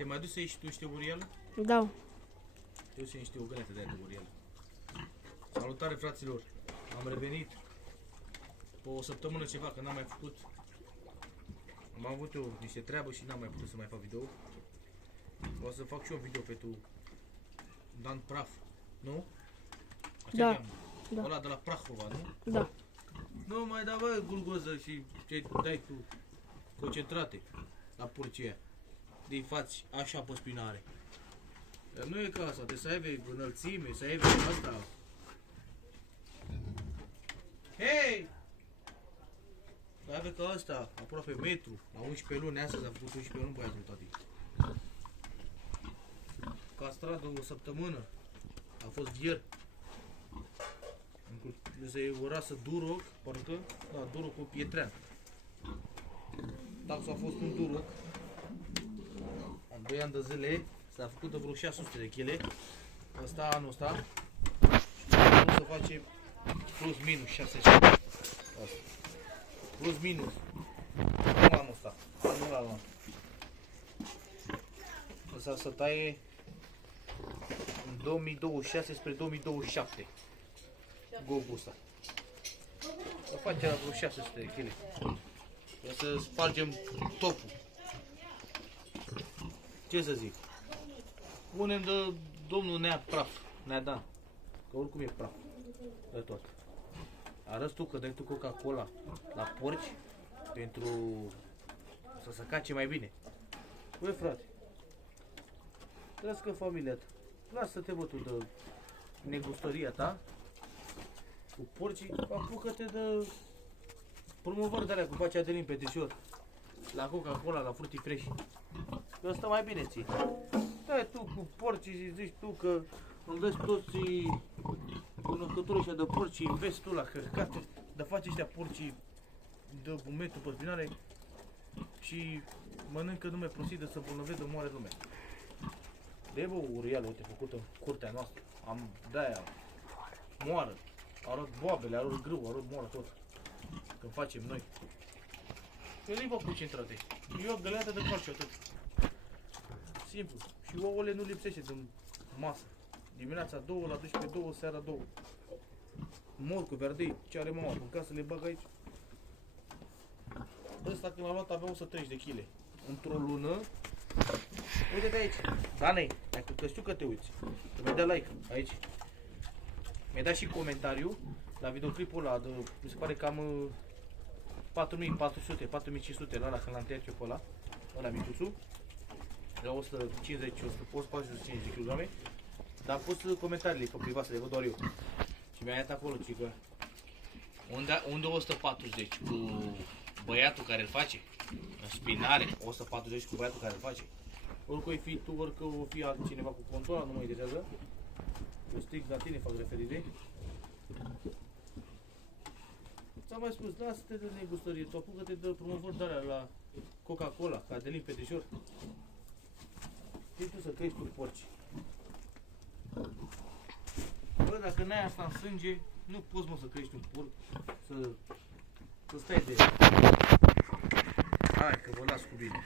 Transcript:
Te mai duci să ieși tu niște urială? Da. Eu să niște o găleată de aia de urială. Salutare, fraților! Am revenit pe o săptămână ceva, că n-am mai făcut. Am avut eu niște treabă și n-am mai putut să mai fac video. O să fac și eu un video pe tu Dan Praf, nu? Așa Da. cheamă. Da. Ăla de la Prahova, nu? Da. Nu mai da, bă, gulgoză și ce dai tu concentrate la porcia. De-i faci așa pe spinare. Dar nu e ca asta, trebuie să ai înălțime, să ai asta. Hei! Să ai ca asta, aproape metru, la 11 luni, astăzi a făcut 11 luni băiatul, tati. Castrat de o săptămână, a fost ieri. Se urasă Duroc, parcă, da, Duroc cu Pietrean. Taxul a fost un Duroc. În 2 ani de zile s-a făcut de vreo 600 de kg. Ăsta, anul ăsta, nu se face plus minus 600. Plus minus. Nu anul ăsta, anul ăla. Ăsta să taie în 2026 spre 2027. Gogul ăsta. Să face la vreo 600 de kg. O să spargem topul. Ce să zic? Punem de domnul Nea Praf, Nea Dan. Că oricum e praf. De tot. Arăți tu că dai tu Coca-Cola la porci pentru să se cace mai bine. Băi frate, trăiască familia ta. Lasă-te bă tu de negustăria ta cu porcii, apucă-te de promovări de alea cu face Adelin Petrișor la Coca-Cola, la Fruity Fresh. Că asta mai bine ții. Stai tu cu porcii și zici tu că îmi vezi toți cunoscători ăștia de porci și vezi tu la cărcate, dar faci ăștia porcii de un metru pe spinare și mănâncă numai prostii de să bolnăvede, moare lumea. De bă, urială, uite, făcută în curtea noastră. Am de-aia moară. Arăt boabele, arăt grâu, arăt moară tot. Când facem noi. Eu nu-i vă concentrate. Eu o găleată de porci, atât. Simplu. Și ouăle nu lipsește din masă. Dimineața 2, la 12, 2, seara 2. Morcu, verdei, ce are mama, mânca să le bag aici. Ăsta când l-am luat avea 130 de kg. Într-o lună. Uite-te aici. Danei, dacă că știu că te uiți. Că mi-ai dat like aici. Mi-ai dat și comentariu la videoclipul ăla de, mi se pare cam 4400, 4500 la ăla când l-am tăiat eu pe ăla. Ăla micuțul. La 150, 145 de kg. Dar am pus comentariile pe privat să le văd doar eu. Și mi-a dat acolo, cică. Unde 140 cu băiatul care îl face? În spinare, 140 cu băiatul care îl face. Oricum fi tu, orică o fi altcineva cu controla, nu mă interesează. Eu strict la tine fac referire. Ți-am mai spus, lasă-te de negustărie, tu apucă-te de promovări de alea la Coca-Cola, ca Adelin Petrișor. Știi tu să crești tu porci. Bă, dacă n-ai asta în sânge, nu poți mă să crești un porc, să stai de... Hai că vă las cu bine.